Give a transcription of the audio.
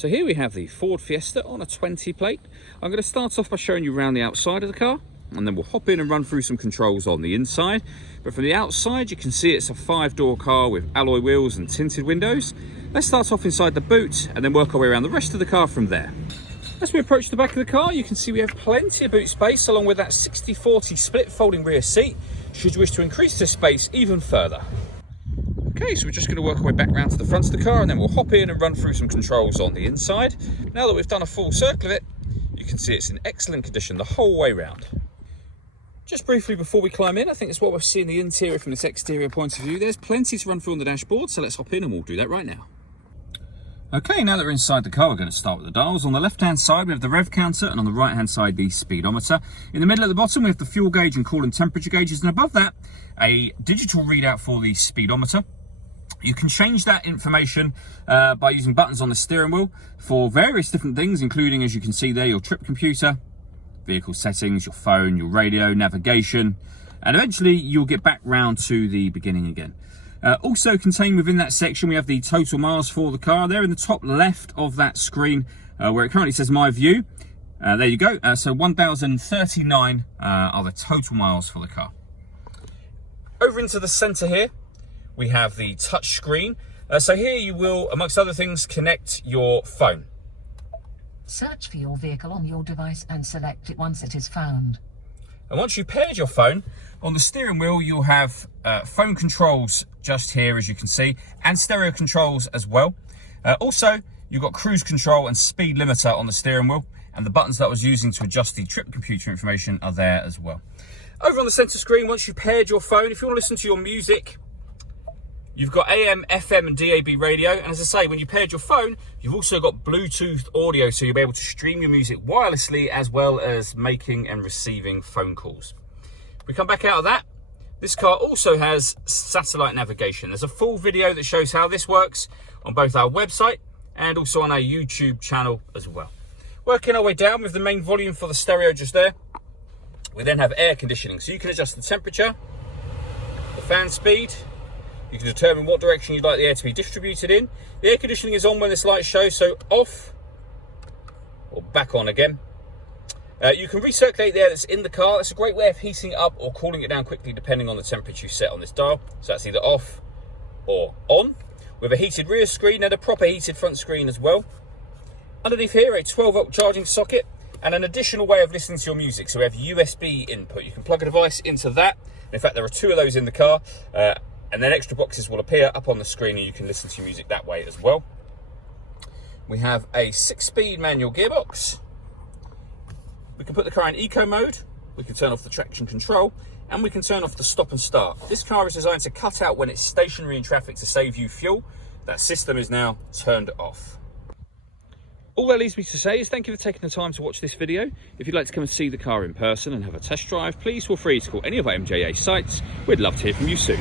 So here we have the Ford Fiesta on a 20 plate. I'm going to start off by showing you around the outside of the car, and then we'll hop in and run through some controls on the inside. But from the outside, you can see it's a 5-door car with alloy wheels and tinted windows. Let's start off inside the boot and then work our way around the rest of the car from there. As we approach the back of the car, you can see we have plenty of boot space along with that 60/40 split folding rear seat, should you wish to increase this space even further. Okay, so we're just going to work our way back round to the front of the car and then we'll hop in and run through some controls on the inside. Now that we've done a full circle of it, you can see it's in excellent condition the whole way round. Just briefly before we climb in, I think it's what we're seeing the interior from this exterior point of view. There's plenty to run through on the dashboard, so let's hop in and we'll do that right now. Okay, now that we're inside the car, we're going to start with the dials. On the left-hand side, we have the rev counter, and on the right-hand side, the speedometer. In the middle at the bottom, we have the fuel gauge and coolant temperature gauges, and above that, a digital readout for the speedometer. You can change that information by using buttons on the steering wheel for various different things, including, as you can see there, your trip computer, vehicle settings, your phone, your radio, navigation, and eventually you'll get back round to the beginning again. Also contained within that section, we have the total miles for the car. There in the top left of that screen, where it currently says My View. There you go. So 1,039 are the total miles for the car. Over into the centre here, we have the touch screen. So here you will, amongst other things, connect your phone. Search for your vehicle on your device and select it once it is found. And once you've paired your phone, on the steering wheel you'll have phone controls just here, as you can see, and stereo controls as well. Also, you've got cruise control and speed limiter on the steering wheel, and the buttons that I was using to adjust the trip computer information are there as well. Over on the centre screen, once you've paired your phone, if you want to listen to your music, you've got AM, FM and DAB radio, and as I say, when you paired your phone, you've also got Bluetooth audio, so you'll be able to stream your music wirelessly as well as making and receiving phone calls. If we come back out of that, this car also has satellite navigation. There's a full video that shows how this works on both our website and also on our YouTube channel as well. Working our way down with the main volume for the stereo just there, we then have air conditioning, so you can adjust the temperature, the fan speed. You can determine what direction you'd like the air to be distributed in. The air conditioning is on when this light shows, so off or back on again. You can recirculate the air that's in the car. That's a great way of heating it up or cooling it down quickly depending on the temperature you set on this dial. So that's either off or on. With a heated rear screen and a proper heated front screen as well. Underneath here, a 12-volt charging socket and an additional way of listening to your music. So we have USB input. You can plug a device into that. In fact, there are 2 of those in the car. And then extra boxes will appear up on the screen and you can listen to your music that way as well. We have a 6-speed manual gearbox. We can put the car in eco mode, we can turn off the traction control, and we can turn off the stop and start. This car is designed to cut out when it's stationary in traffic to save you fuel. That system is now turned off. All that leaves me to say is thank you for taking the time to watch this video. If you'd like to come and see the car in person and have a test drive, please feel free to call any of our MJA sites. We'd love to hear from you soon.